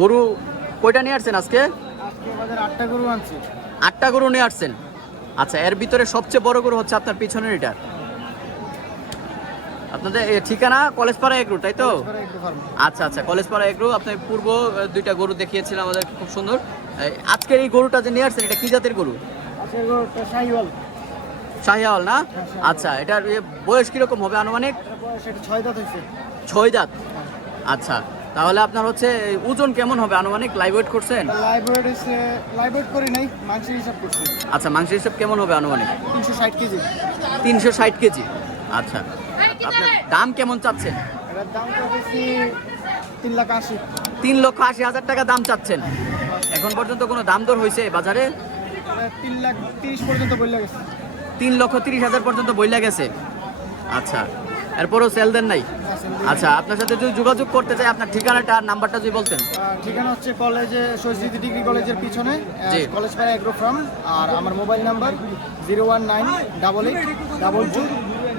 গরু কয়টা নিয়ে আসছেন আজকে? আটটা গরু আনছি আটটা গরু নিয়ে আসছেন। আচ্ছা এর ভিতরে সবচেয়ে বড় গরু হচ্ছে আপনার পিছনের এটার আপনাদের ঠিকানা? কলেজপাড়া এগ্রু তাই তো? আচ্ছা আচ্ছা কলেজপাড়া এগ্রু। আপনি পূর্ব দুইটা গরু দেখিয়েছিলেন আমাদের খুব সুন্দর। আজকের এই গরুটা যে নিয়ে আসছেন এটা কি জাতের গরু? শাহিওয়াল। না? হ্যাঁ, আচ্ছা এটার বয়স কীরকম হবে আনুমানিক? ছয় দাঁত হয়েছে। ছয় দাঁত। আচ্ছা তাহলে আপনার হচ্ছে ওজন কেমন হবে? আনুমানিক লাইভ ওয়েট করছেন? লাইভ ওয়েট এসে লাইভ ওয়েট করি নাই মাংসের হিসাব করছি। আচ্ছা মাংসের হিসাব কেমন হবে আনুমানিক? তিনশো ষাট কেজি। তিনশো ষাট কেজি? আচ্ছা। আপনার দাম কেমন চাচ্ছেন? এটার দাম তো বেশি তিন লাখ আশি। তিন লক্ষ আশি হাজার টাকা দাম চাচ্ছেন। এখন পর্যন্ত কোনো দাম দর হয়েছে বাজারে? এটা তিন লাখ তিরিশ পর্যন্ত বইলা গেছে। তিন লক্ষ তিরিশ হাজার পর্যন্ত বইলা গেছে। আচ্ছা। এরপরও সেল দেন নাই? আচ্ছা আপনার সাথে যদি যোগাযোগ করতে চাই আপনার ঠিকানাটা আর নাম্বারটা যদি বলতেন। ঠিকানা হচ্ছে কলেজে শহীদ ডিগ্রি কলেজের পিছনে। কলেজ পাড়া এগ্রো ফার্ম আর আমার mobile number zero one nine double eight double two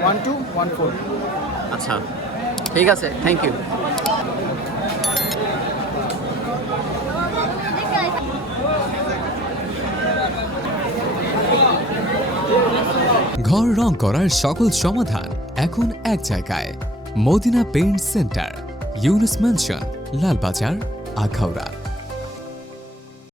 one two one four. আচ্ছা ঠিক আছে থ্যাংক ইউ ঘর রং করার সকল সমাধান এখন এক জায়গায়। Madina paint centre Yunus mansion, Lalbazar, Akhaura.